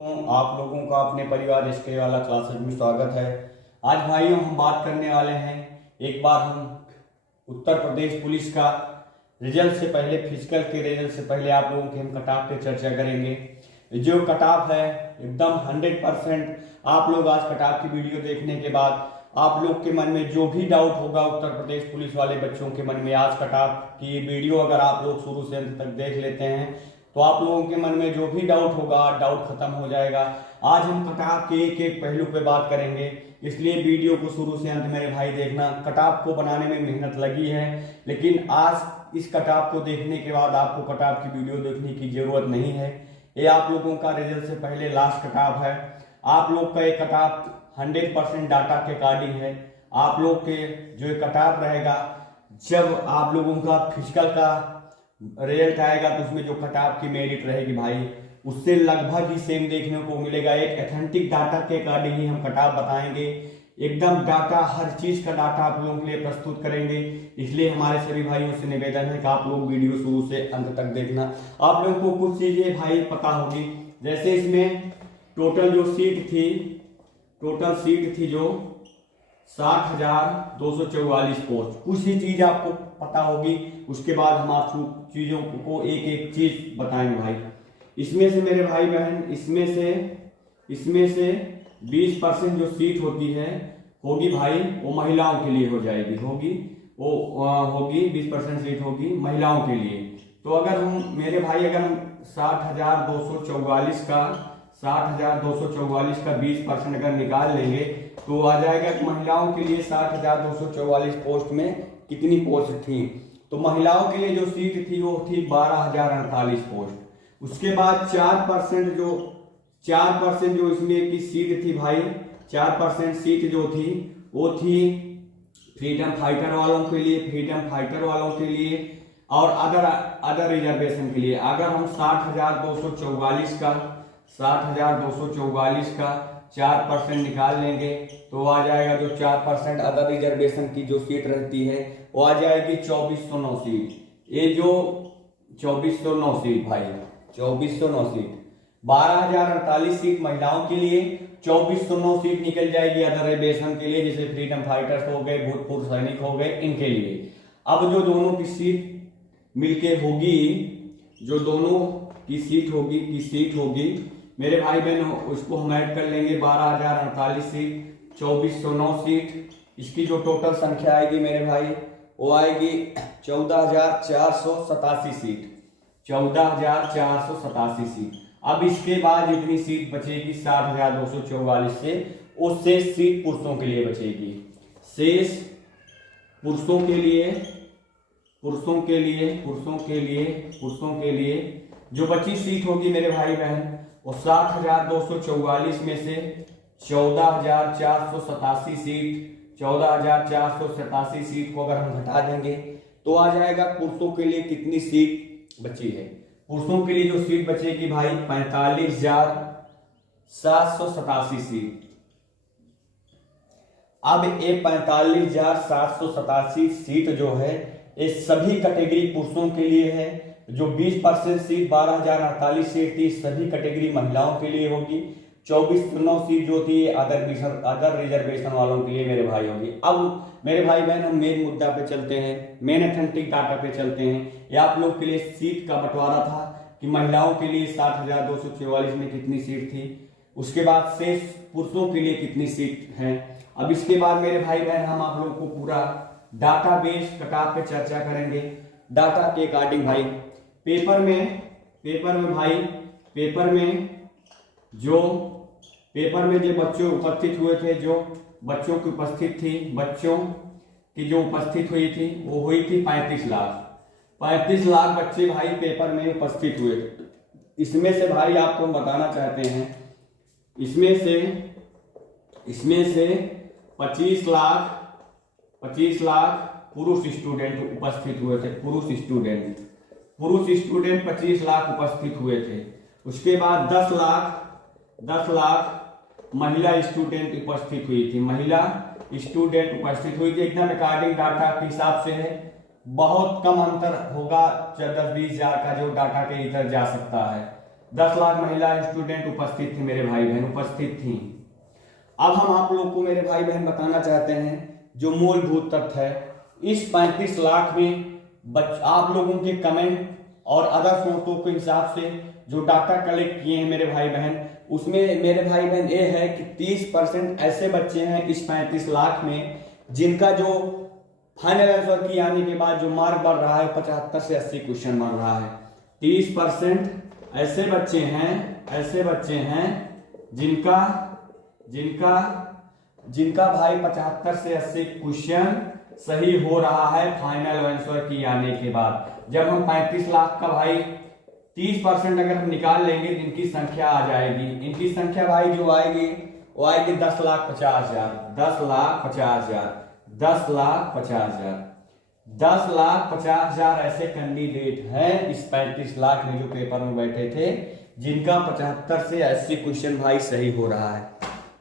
आप लोगों का अपने परिवार एसके वाला क्लासेस में स्वागत है। आज भाइयों हम बात करने वाले हैं, एक बार हम उत्तर प्रदेश पुलिस का रिजल्ट से पहले, फिजिकल के रिजल्ट से पहले आप लोगों के हम कट ऑफ पे चर्चा करेंगे। जो कट ऑफ है एकदम 100%। आप लोग आज कट ऑफ की वीडियो देखने के बाद आप लोग के मन में जो भी डाउट होगा उत्तर प्रदेश पुलिस वाले बच्चों के मन में, आज कट ऑफ की वीडियो अगर आप लोग शुरू से अंत तक देख लेते हैं तो आप लोगों के मन में जो भी डाउट होगा डाउट खत्म हो जाएगा। आज हम कट ऑफ के एक एक पहलू पे बात करेंगे, इसलिए वीडियो को शुरू से अंत मेरे भाई देखना। कट ऑफ को बनाने में मेहनत लगी है, लेकिन आज इस कट ऑफ को देखने के बाद आपको कट ऑफ की वीडियो देखने की जरूरत नहीं है। ये आप लोगों का रिजल्ट से पहले लास्ट कट ऑफ है। आप लोग का ये कट ऑफ 100% डाटा के अकॉर्डिंग है। आप लोग के जो कट ऑफ रहेगा, जब आप लोगों का फिजिकल का रिजल्ट आएगा तो उसमें जो कट ऑफ की मेरिट रहेगी भाई, उससे लगभग ही सेम देखने को मिलेगा। एक ऑथेंटिक डाटा के अकॉर्डिंग ही हम कट ऑफ बताएंगे। एकदम डाटा, हर चीज का डाटा आप लोगों के लिए प्रस्तुत करेंगे। इसलिए हमारे सभी भाइयों से निवेदन है कि आप लोग वीडियो शुरू से अंत तक देखना। आप लोगों को कुछ चीजें भाई पता होगी, जैसे इसमें टोटल जो सीट थी जो 60,244 पोस्ट, कुछ ही चीज आपको पता होगी। उसके बाद हम आप चीजों को एक एक चीज बताएंगे भाई। इसमें से मेरे भाई बहन, इसमें से 20% जो सीट होती है होगी भाई, वो महिलाओं के लिए हो जाएगी, होगी 20% सीट होगी महिलाओं के लिए। तो अगर हम मेरे भाई, अगर हम 60,244 का 20% अगर निकाल लेंगे तो आ जाएगा कि महिलाओं के लिए 60,244 पोस्ट में कितनी पोस्ट थी। तो महिलाओं के लिए जो सीट थी वो थी 12,048 पोस्ट। उसके बाद 4% जो इसमें की सीट थी भाई, 4% सीट जो थी वो थी फ्रीडम फाइटर वालों के लिए और अदर रिजर्वेशन के लिए। अगर हम 60,244 का 4% निकाल लेंगे तो आ जाएगा जो 4% अदर रिजर्वेशन की जो सीट रहती है वो आ जाएगी 2409 सीट। ये जो 2409 सीट भाई, 2409 सीट, 12,048 सीट महिलाओं के लिए, 2409 सीट निकल जाएगी अदर रिजर्वेशन के लिए, जैसे फ्रीडम फाइटर्स हो गए, भूतपूर्व सैनिक हो गए, इनके लिए। अब जो दोनों की सीट मिलके होगी, जो दोनों की सीट होगी मेरे भाई बहन, उसको हम ऐड कर लेंगे। 12,048 सीट, 2409 सीट, इसकी जो टोटल संख्या आएगी मेरे भाई वो आएगी 14,487 सीट, 14,487 सीट। अब इसके बाद जितनी सीट बचेगी 60,244 से, वो शेष सीट पुरुषों के लिए बचेगी। शेष पुरुषों के लिए जो बची सीट होगी मेरे भाई बहन, वो 60,244 में से 14,487 सीट को अगर हम घटा देंगे तो आ जाएगा पुरुषों के लिए कितनी सीट बची है। पुरुषों के लिए जो सीट बचेगी भाई 45,787 सीट। अब ये 45,787 सीट जो है ये सभी कैटेगरी पुरुषों के लिए है। जो 20% सीट 12,048 सीट थी, सभी कैटेगरी महिलाओं के लिए होगी। 2409 सीट जो थी अदर रिजर्वेशन वालों के लिए मेरे भाई होगी। अब मेरे भाई बहन हम मेन मुद्दा पे चलते हैं, मेन ऑथेंटिक डाटा पे चलते हैं। ये आप लोग के लिए सीट का बंटवारा था कि महिलाओं के लिए 60,244 में कितनी सीट थी, उसके बाद शेष पुरुषों के लिए कितनी सीट है। अब इसके बाद मेरे भाई बहन हम आप लोगों को पूरा डाटा बेस कट ऑफ पे चर्चा करेंगे। डाटा के अकॉर्डिंग भाई, पेपर में जो बच्चे उपस्थित हुए थे, जो बच्चों की उपस्थित हुई थी वो हुई थी 35 लाख बच्चे भाई पेपर में उपस्थित हुए। इसमें से भाई आपको हम बताना चाहते हैं, इसमें से 25 लाख पुरुष स्टूडेंट उपस्थित हुए थे। पुरुष स्टूडेंट 25 लाख उपस्थित हुए थे। उसके बाद 10 लाख महिला स्टूडेंट उपस्थित हुई थी। एकदम अकॉर्डिंग डाटा के हिसाब से है, बहुत कम अंतर होगा, 10-20 हजार का जो डाटा के इधर जा सकता है। 10 लाख महिला स्टूडेंट उपस्थित थे, मेरे भाई बहन उपस्थित थी। अब हम आप लोग को मेरे भाई बहन बताना चाहते हैं जो मूलभूत तथ्य है इस 35 लाख में आप लोगों के कमेंट और अदर फोटो के हिसाब से जो डाटा कलेक्ट किए हैं मेरे भाई बहन, उसमें मेरे भाई बहन ये है कि 30% ऐसे बच्चे हैं इस 35 लाख में जिनका जो फाइनल आंसर की आने के बाद जो मार्क बढ़ रहा है 75 से 80 क्वेश्चन बन रहा है। 30% ऐसे बच्चे हैं जिनका भाई 75 से 80 क्वेश्चन सही हो रहा है फाइनल आंसर की आने के बाद। जब हम 35 लाख का भाई 30% अगर हम निकाल लेंगे तो इनकी संख्या आ जाएगी, इनकी संख्या भाई जो आएगी वो आएगी 10,50,000, 10,50,000, 10,50,000, 10,50,000 ऐसे कैंडिडेट हैं इस 35 लाख में जो पेपर में बैठे थे जिनका 75 से 80 क्वेश्चन भाई सही हो रहा है।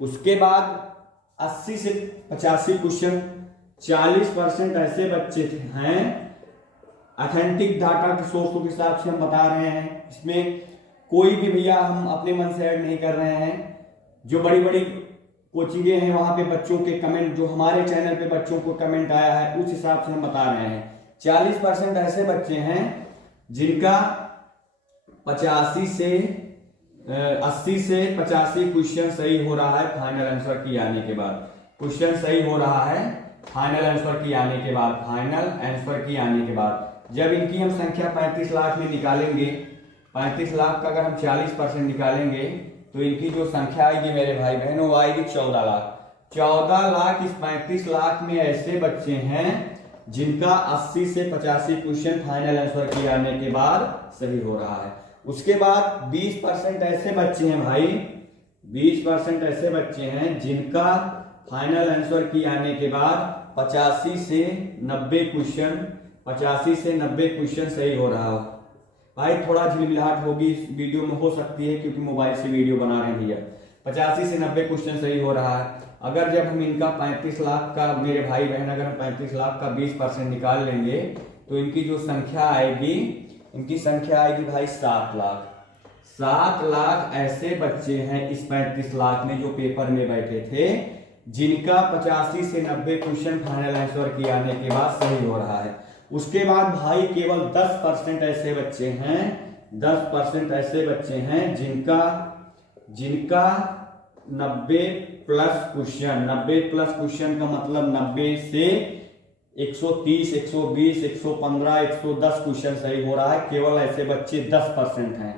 उसके बाद 80 से 85 क्वेश्चन 40% ऐसे बच्चे हैं, ऑथेंटिक डाटा के सोर्सों के हिसाब से हम बता रहे हैं, इसमें कोई भी भैया हम अपने मन से ऐड नहीं कर रहे हैं। जो बड़ी बड़ी कोचिंगें हैं वहां पे बच्चों के कमेंट जो हमारे चैनल पे बच्चों को कमेंट आया है उस हिसाब से हम बता रहे हैं। 40% ऐसे बच्चे हैं जिनका 80 से 85 क्वेश्चन सही हो रहा है फाइनल आंसर की आने के बाद, क्वेश्चन सही हो रहा है फाइनल आंसर की आने के बाद, फाइनल आंसर की आने के बाद। जब इनकी हम संख्या 35 लाख में निकालेंगे, 35 लाख का अगर हम 40% निकालेंगे तो इनकी जो संख्या आएगी मेरे भाई बहन वो आएगी 14 लाख। 14 लाख इस 35 लाख में ऐसे बच्चे हैं जिनका 80 से 85 क्वेश्चन फाइनल आंसर की आने के बाद सही हो रहा है। उसके बाद 20% ऐसे बच्चे हैं भाई, 20% ऐसे बच्चे हैं जिनका फाइनल आंसर की आने के बाद 85 से 90 क्वेश्चन सही हो रहा हो। भाई थोड़ा झिलमिलाहट होगी इस वीडियो में, हो सकती है क्योंकि मोबाइल से वीडियो बना रहे हैं भैया। 85 से 90 क्वेश्चन सही हो रहा है। अगर जब हम इनका 35 लाख का मेरे भाई बहन अगर हम 35 लाख का 20% निकाल लेंगे तो इनकी जो संख्या आएगी, इनकी संख्या आएगी भाई 7 लाख। 7 लाख ऐसे बच्चे हैं इस 35 लाख में जो पेपर में बैठे थे जिनका 85 से 90 क्वेश्चन फाइनल आंसर की आने के बाद सही हो रहा है। उसके बाद भाई केवल 10% ऐसे बच्चे हैं, 10% ऐसे बच्चे हैं जिनका 90 प्लस क्वेश्चन, 90 प्लस क्वेश्चन का मतलब 90 से 130, 120, 115, 110 क्वेश्चन सही हो रहा है। केवल ऐसे बच्चे 10% हैं।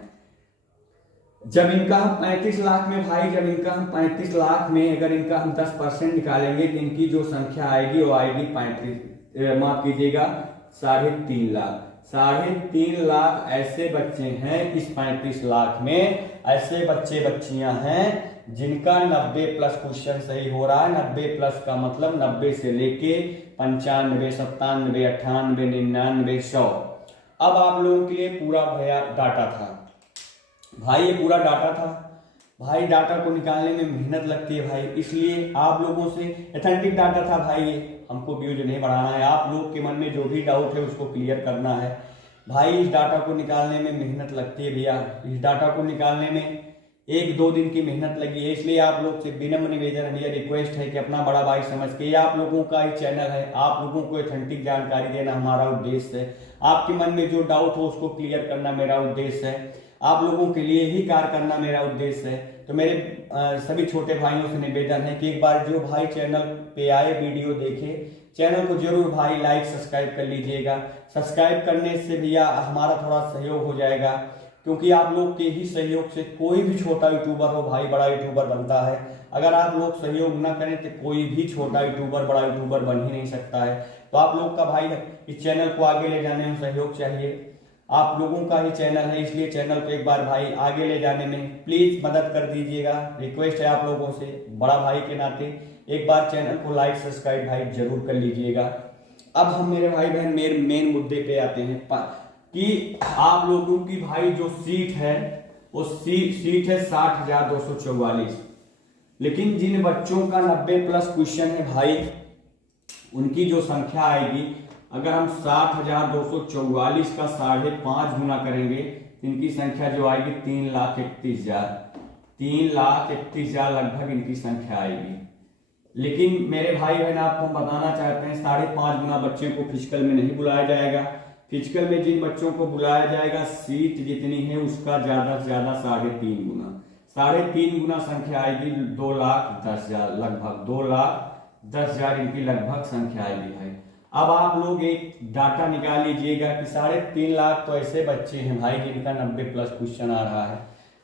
जब इनका हम 35 लाख में भाई, जब इनका हम 35 लाख में अगर इनका हम 10% निकालेंगे तो इनकी जो संख्या आएगी वो आएगी 35, माफ कीजिएगा 3.5 लाख। 3.5 लाख ऐसे बच्चे हैं इस 35 लाख में, ऐसे बच्चे बच्चियां हैं जिनका 90 प्लस क्वेश्चन सही हो रहा है। 90 प्लस का मतलब 90 से लेके 95, 97, 98, 99, 100। अब आप लोगों के लिए पूरा भैया डाटा था भाई, ये पूरा डाटा था भाई। डाटा को निकालने में मेहनत लगती है भाई, इसलिए आप लोगों से ऑथेंटिक डाटा था भाई। ये हमको व्यूज नहीं बढ़ाना है, आप लोग के मन में जो भी डाउट है उसको क्लियर करना है भाई। इस डाटा को निकालने में मेहनत लगती है भैया, इस डाटा को निकालने में 1-2 दिन की मेहनत लगी है। इसलिए आप लोग से विनम्र निवेदन है भैया, रिक्वेस्ट है कि अपना बड़ा भाई समझ के, आप लोगों का ही चैनल है, आप लोगों को ऑथेंटिक जानकारी देना हमारा उद्देश्य है। आपके मन में जो डाउट हो उसको क्लियर करना मेरा उद्देश्य है, आप लोगों के लिए ही कार्य करना मेरा उद्देश्य है। तो मेरे सभी छोटे भाइयों से निवेदन है कि एक बार जो भाई चैनल पे आए वीडियो देखे, चैनल को जरूर भाई लाइक सब्सक्राइब कर लीजिएगा। सब्सक्राइब करने से भैया हमारा थोड़ा सहयोग हो जाएगा, क्योंकि आप लोग के ही सहयोग से कोई भी छोटा यूट्यूबर हो भाई बड़ा यूट्यूबर बनता है। अगर आप लोग सहयोग ना करें तो कोई भी छोटा यूट्यूबर बड़ा यूट्यूबर बन ही नहीं सकता है। तो आप लोग का भाई इस चैनल को आगे ले जाने में सहयोग चाहिए, आप लोगों का ही चैनल है, इसलिए चैनल को एक बार भाई आगे ले जाने में प्लीज मदद कर दीजिएगा। रिक्वेस्ट है आप लोगों से बड़ा भाई के नाते, एक बार चैनल को लाइक सब्सक्राइब भाई जरूर कर लीजिएगा। अब हम मेरे भाई बहन मेरे मेन मुद्दे पे आते हैं कि आप लोगों की भाई जो सीट है वो सीट है 60,244, लेकिन जिन बच्चों का 90 प्लस क्वेश्चन है भाई उनकी जो संख्या आएगी, अगर हम 60,244 का 5.5 गुना करेंगे तो इनकी संख्या जो आएगी 3,31,000 लगभग इनकी संख्या आएगी। लेकिन मेरे भाई बहन आपको हम बताना चाहते हैं 5.5 गुना बच्चों को फिजिकल में नहीं बुलाया जाएगा। फिजिकल में जिन बच्चों को बुलाया जाएगा सीट जितनी है उसका ज्यादा से ज्यादा 3.5 गुना, 3.5 गुना संख्या आएगी। 2,10,000 लगभग 2,10,000 इनकी लगभग संख्या आएगी भाई। अब आप लोग एक डाटा निकाल लीजिएगा कि 3.5 लाख तो ऐसे बच्चे हैं भाई जिनका 90+ क्वेश्चन आ रहा है।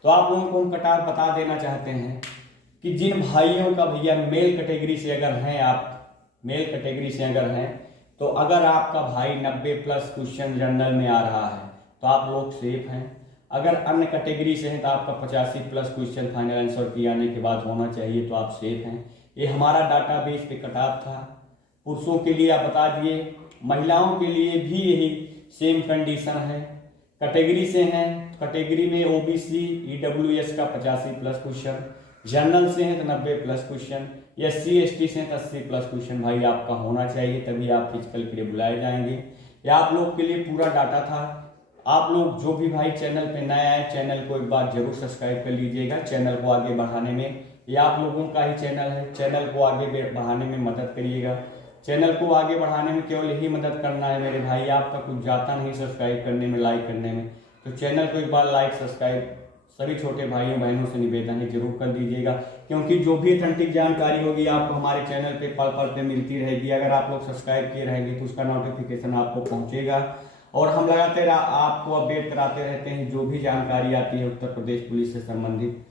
तो आप लोगों को हम कटार बता देना चाहते हैं कि जिन भाइयों का भैया मेल कैटेगरी से अगर हैं, आप मेल कैटेगरी से अगर हैं, तो अगर आपका भाई 90+ क्वेश्चन जनरल में आ रहा है तो आप लोग सेफ हैं। अगर अन्य कैटेगरी से हैं तो आपका 85+ क्वेश्चन फाइनल आंसर की आने के बाद होना चाहिए, तो आप सेफ हैं। ये हमारा डाटाबेस पे कटाप था। पुरुषों के लिए आप बता दिए, महिलाओं के लिए भी यही सेम कंडीशन है। कैटेगरी से हैं, कैटेगरी में ओबीसी ईडब्ल्यूएस का 85+ क्वेश्चन, जनरल से हैं तो 90+ क्वेश्चन, एससी एसटी से हैं तो 80+ क्वेश्चन भाई आपका होना चाहिए, तभी आप फिजिकल के लिए बुलाए जाएंगे। यह आप लोग के लिए पूरा डाटा था। आप लोग जो भी भाई चैनल पे नए आए, चैनल को एक बार जरूर सब्सक्राइब कर लीजिएगा। चैनल को आगे बढ़ाने में ये आप लोगों का ही चैनल है, चैनल को आगे बढ़ाने में मदद करिएगा। चैनल को आगे बढ़ाने में केवल यही मदद करना है मेरे भाई, आपका कुछ जाता नहीं सब्सक्राइब करने में, लाइक करने में। तो चैनल को एक बार लाइक सब्सक्राइब सभी छोटे भाइयों बहनों से निवेदन है जरूर कर दीजिएगा, क्योंकि जो भी ऑथेंटिक जानकारी होगी आपको हमारे चैनल पे पल पल पे मिलती रहेगी। अगर आप लोग सब्सक्राइब किए रहेंगे तो उसका नोटिफिकेशन आपको पहुंचेगा और हम लगातार आपको अपडेट कराते रहते हैं जो भी जानकारी आती है उत्तर प्रदेश पुलिस से संबंधित।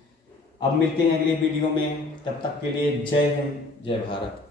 अब मिलते हैं अगली वीडियो में, तब तक के लिए जय हिंद जय भारत।